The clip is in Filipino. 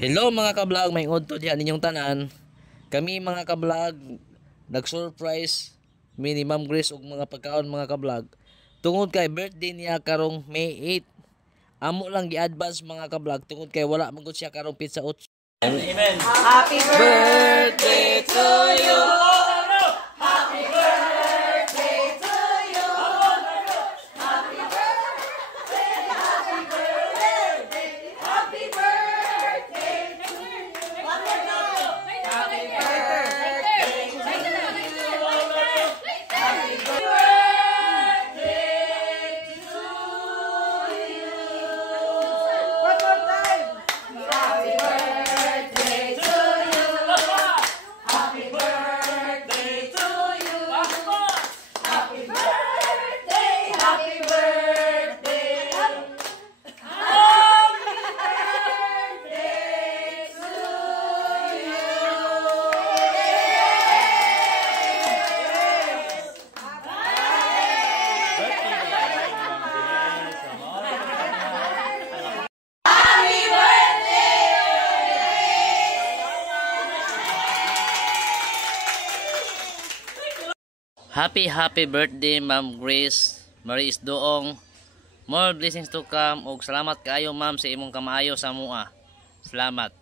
Hello mga ka-vlog, may udto diyan ninyong tanan. Kami mga ka-vlog nag-surprise mini Ma'am Grace og mga pagkaon mga ka-vlog. Tungod kay birthday niya karong May 8. Amo lang gi-advance mga ka-vlog tungod kay wala man gud siya karong pizza 8. Amen. Happy Birthday to you. Happy birthday to you. Happy birthday, happy birthday, happy birthday to you. One more time. Happy birthday to you. Happy birthday to you. One more time. Happy birthday to you. Happy birthday to you. Happy birthday, happy birthday. Happy birthday to Happy birthday Ma'am Grace Marie Isdoong. More blessings to come ug salamat kaayo ma'am sa imong kamaayo sa mua. Salamat.